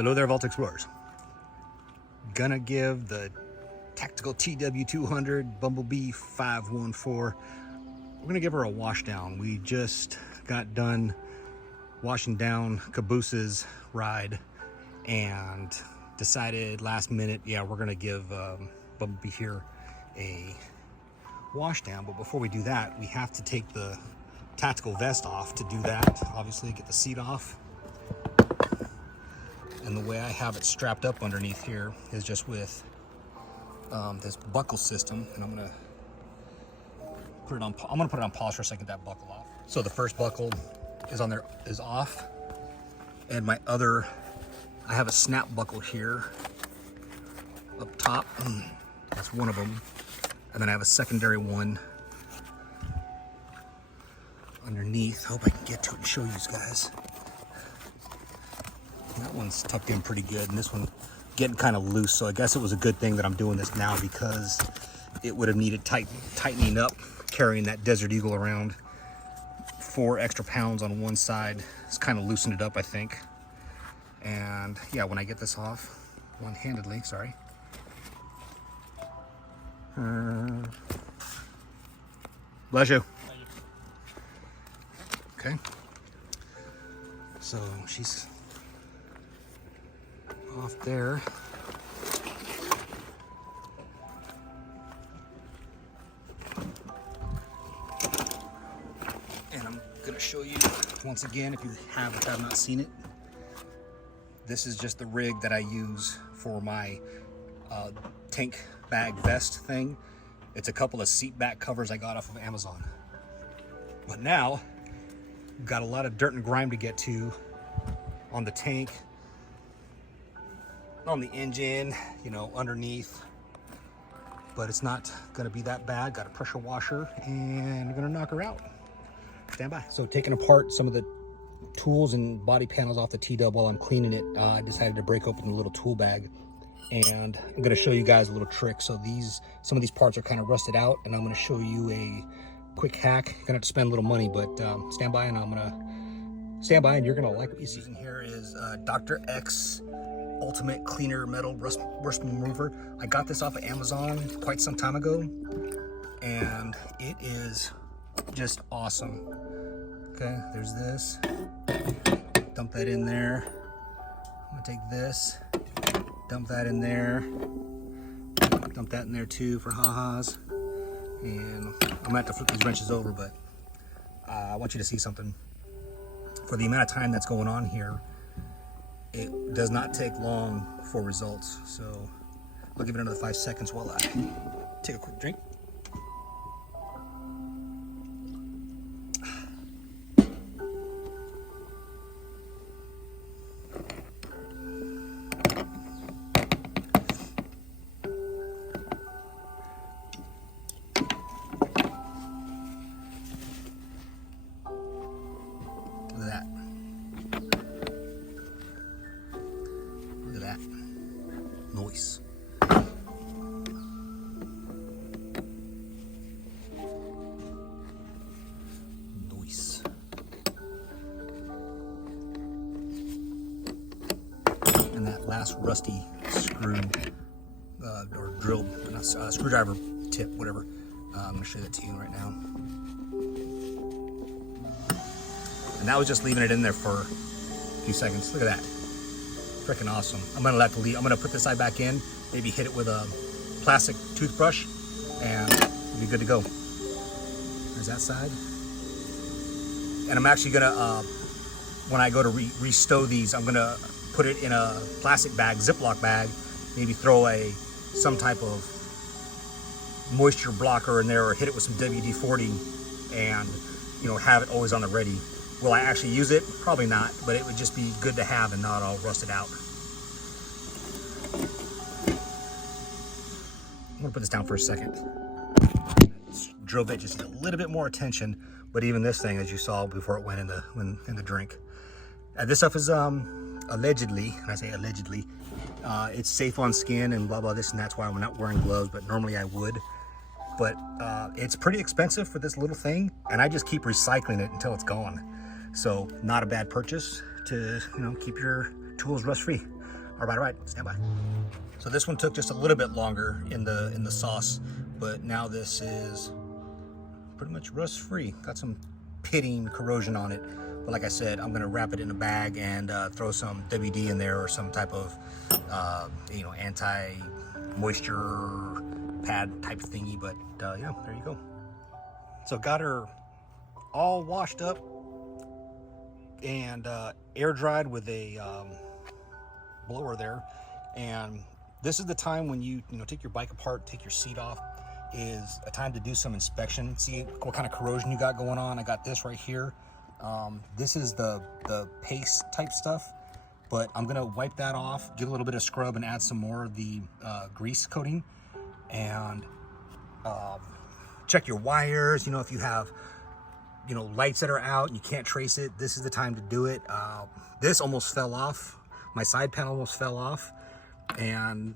Hello there, Vault Explorers. Gonna give the tactical TW200 Bumblebee 514. We're gonna give her a wash down. We just got done washing down Cabooses ride and decided last minute, yeah, we're gonna give Bumblebee here a wash down. But before we do that, we have to take the tactical vest off. To do that, obviously get the seat off. And the way I have it strapped up underneath here is just with this buckle system, and I'm gonna put it on pause for a second. That buckle off. So the first buckle is on there, is off, and my other, I have a snap buckle here up top. That's one of them, and then I have a secondary one underneath. Hope I can get to it and show you guys. That one's tucked in pretty good, and this one getting kind of loose, so I guess it was a good thing that I'm doing this now, because it would have needed tightening up, carrying that Desert Eagle around. 4 extra pounds on one side. It's kind of loosened it up, I think. And yeah, when I get this off one-handedly, sorry. Bless you. Okay. So she's off there. And I'm gonna show you once again, if you have not seen it, this is just the rig that I use for my tank bag vest thing. It's a couple of seat back covers I got off of Amazon. But now we've got a lot of dirt and grime to get to on the tank, on the engine, you know, underneath, but it's not gonna be that bad. Got a pressure washer, and we're gonna knock her out. Stand by. So taking apart some of the tools and body panels off the T-Dub while I'm cleaning it, I decided to break open the little tool bag, and I'm gonna show you guys a little trick. So some of these parts are kind of rusted out, and I'm gonna show you a quick hack. You're gonna have to spend a little money, but stand by, and and you're gonna like what you see. In here is Dr. X Ultimate Cleaner Metal Rust Remover. I got this off of Amazon quite some time ago, and it is just awesome. Okay, there's this. Dump that in there. I'm gonna take this, dump that in there, dump that in there too for ha-has. And I'm gonna have to flip these wrenches over, but I want you to see something. For the amount of time that's going on here, it does not take long for results. So I'll give it another 5 seconds while I take a quick drink. Look at that. Look at that. Noise. Noise. And that last rusty screw, or drill, not, screwdriver tip, whatever. I'm going to show that to you right now. And that was just leaving it in there for a few seconds. Look at that. Freaking awesome. I'm gonna put this side back in, maybe hit it with a plastic toothbrush, and it'll be good to go. There's that side. And I'm actually gonna, when I go to restow these, I'm gonna put it in a plastic bag, Ziploc bag, maybe throw some type of moisture blocker in there, or hit it with some WD-40, and you know, have it always on the ready. Will I actually use it? Probably not, but it would just be good to have and not all rusted out. I'm gonna put this down for a second. Drove it just a little bit more attention, but even this thing, as you saw before it went in the drink. This stuff is allegedly, and I say allegedly, it's safe on skin and blah blah this and that's why I'm not wearing gloves, but normally I would. But it's pretty expensive for this little thing, and I just keep recycling it until it's gone. So not a bad purchase to, you know, keep your tools rust free. All right, stand by. So this one took just a little bit longer in the sauce, but now this is pretty much rust-free. Got some pitting corrosion on it, but like I said, I'm gonna wrap it in a bag and throw some WD in there or some type of you know, anti-moisture pad type thingy. But yeah, there you go. So got her all washed up and air dried with a blower there. And this is the time when you take your bike apart, take your seat off, is a time to do some inspection, see what kind of corrosion you got going on. I got this right here. This is the paste type stuff, but I'm gonna wipe that off, give a little bit of scrub, and add some more of the grease coating, and check your wires. You know, if you have lights that are out and you can't trace it, this is the time to do it. This almost fell off. My side panel almost fell off, and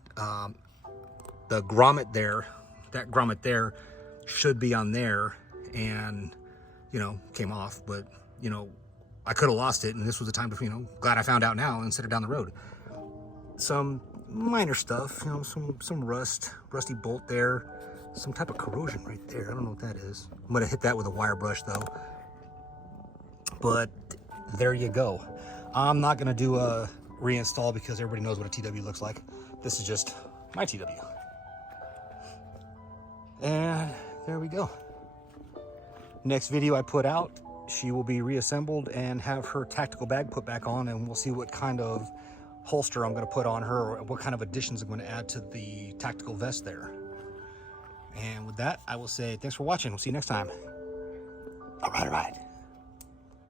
the grommet there, that grommet there should be on there, and came off. But I could have lost it, and this was the time to glad I found out now instead of down the road. Some minor stuff, some rusty bolt there, some type of corrosion right there. I don't know what that is. I'm gonna hit that with a wire brush though. But there you go. I'm not gonna do a reinstall because everybody knows what a TW looks like. This is just my TW. And there we go. Next video I put out, she will be reassembled and have her tactical bag put back on, and we'll see what kind of holster I'm going to put on her, or what kind of additions I'm going to add to the tactical vest there. And with that, I will say thanks for watching. We'll see you next time. All right.